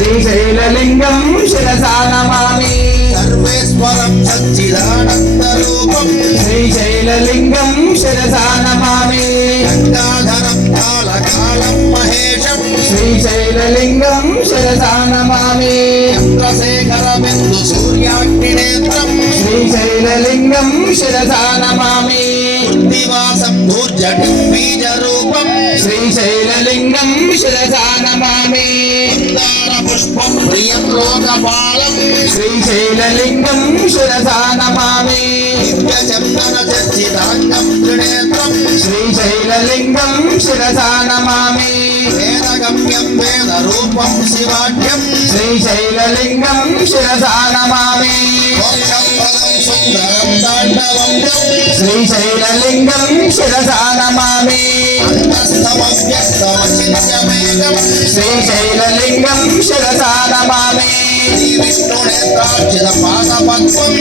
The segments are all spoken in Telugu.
శ్రీశైలలింగం శిరసా నమామి సర్వేశ్వరం సచ్చిదానందరూపం. శ్రీశైలలింగం శిరసా నమామి గంగాధరం కాలకాలం మహేశం. శ్రీశైలలింగం శిరసా నమామి చంద్రశేఖరమిందు సూర్యాగ్నినేత్రం శ్రీశైలలింగం శిరసా నమామి నివాసం ఊర్జటిం బీజరూపం శ్రీశైలలింగం శిరసా నమామి పుష్పం ప్రియం లోకపాలం శ్రీశైలలింగం శిరసా నమామి దివ్య చందన చర్చితాంగం త్రినేత్రం శ్రీశైలలింగం శిరసా నమామి వేదగమ్యం వేదరూపం శివాఢ్యం శ్రీశైలలింగం శిరసా నమామి మోక్షం పదం సుందరం తాండవం శ్రీశైలలింగం శిరసా నమామి అంతస్తమవ్యక్తమచిత్యమేకం శ్రీశైలలింగం శిరసా నమామి శ్రీ విష్ణునేత్రార్చిత పాదపద్మం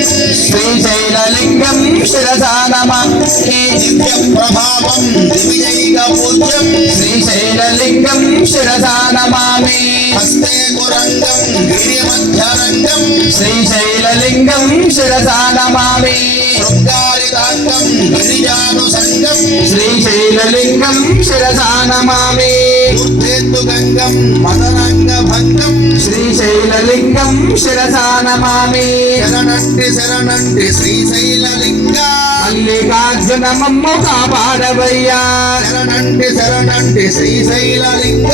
శ్రీశైలలింగం శిరసా నమామి దివ్య ప్రభావం దివిజైక పూజ్యం శ్రీశైలలింగం శిరసా నమామి హస్తే కురంగం గిరిమధ్యరంగం. శ్రీశైలలింగం శిరసా నమామి శృంగారితాంగం గిరిజానుసంగం శ్రీశైలలింగం శిరసా నమామి ఊర్ధేందుగంగం మదనంగభంగం. శ్రీశైలలింగం శిరసా నమామి శరణంటి శరణంటి శ్రీశైలలింగ. మల్లికార్జున మమ్ము కాపాడవయ్యా. శరణంటి శరణంటి శ్రీశైలలింగ.